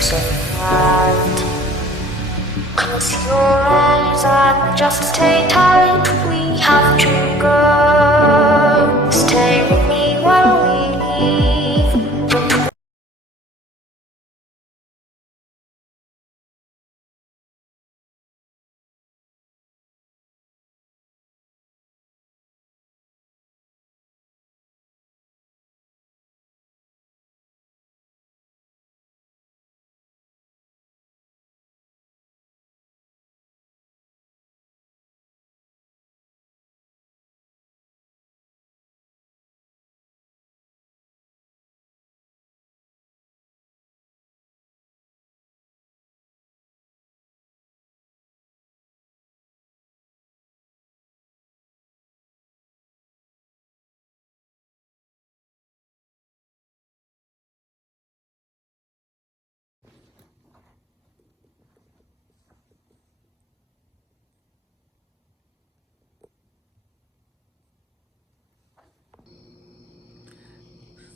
so right. Close your eyes and just stay tight. We have to go. Stay with me while we leave.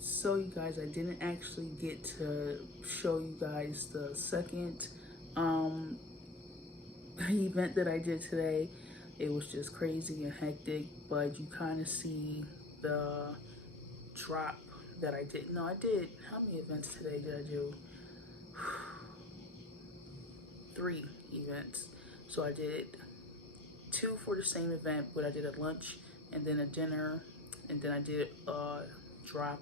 So you guys, I didn't actually get to show you guys the second event that I did today. It was just crazy and hectic, but you kind of see the drop that I did. No, I did. How many events today did I do? 3 events. So I did 2 for the same event, but I did a lunch and then a dinner, and then I did a drop,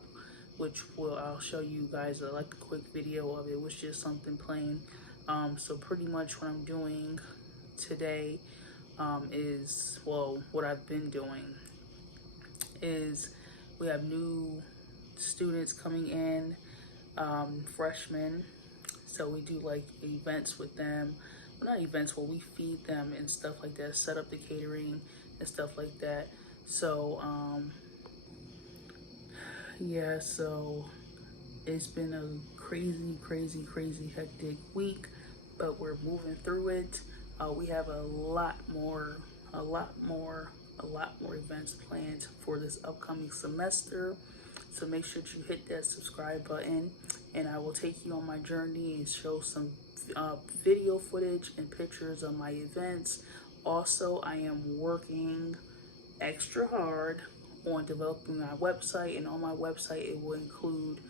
which I'll show you guys like a quick video of. It was just something plain. So pretty much what I'm doing today is, well, what I've been doing is we have new students coming in, freshmen. So we do like events with them. Well, not events, where we feed them and stuff like that, set up the catering and stuff like that. So yeah, so it's been a crazy hectic week, but we're moving through it. We have a lot more events planned for this upcoming semester. So make sure that you hit that subscribe button, and I will take you on my journey and show some video footage and pictures of my events. Also, I am working extra hard on developing my website, and on my website it will include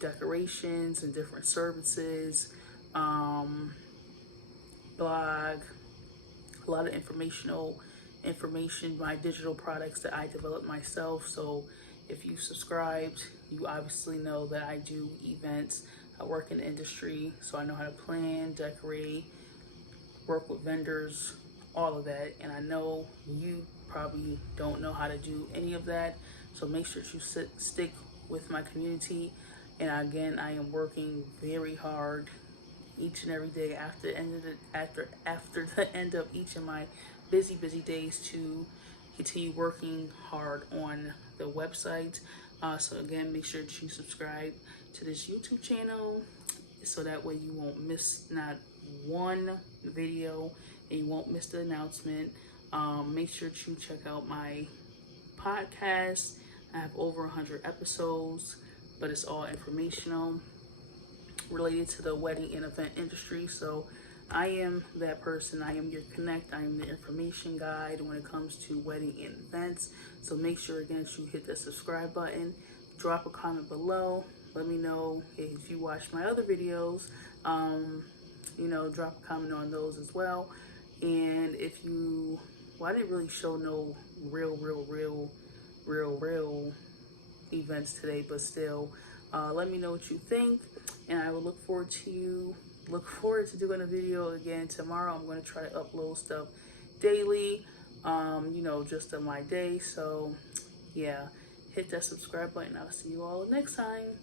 decorations and different services, blog, a lot of information, my digital products that I develop myself. So if you subscribed, you obviously know that I do events. I work in the industry, so I know how to plan, decorate, work with vendors, all of that. And I know you probably don't know how to do any of that. So make sure you stick with my community. And again, I am working very hard each and every day after the end of each of my busy days to continue working hard on the website. So again, make sure that you subscribe to this YouTube channel, so that way you won't miss not one video and you won't miss the announcement. Make sure to check out my podcast. I have over 100 episodes, but it's all informational related to the wedding and event industry. So I am that person. I am your connect. I am the information guide when it comes to wedding and events. So make sure again that you hit that subscribe button, drop a comment below. Let me know if you watch my other videos. Drop a comment on those as well. And if you, well, I didn't really show no real events today, but still, let me know what you think, and I will look forward to doing a video again tomorrow. I'm going to try to upload stuff daily, just on my day. So yeah, hit that subscribe button. I'll see you all next time.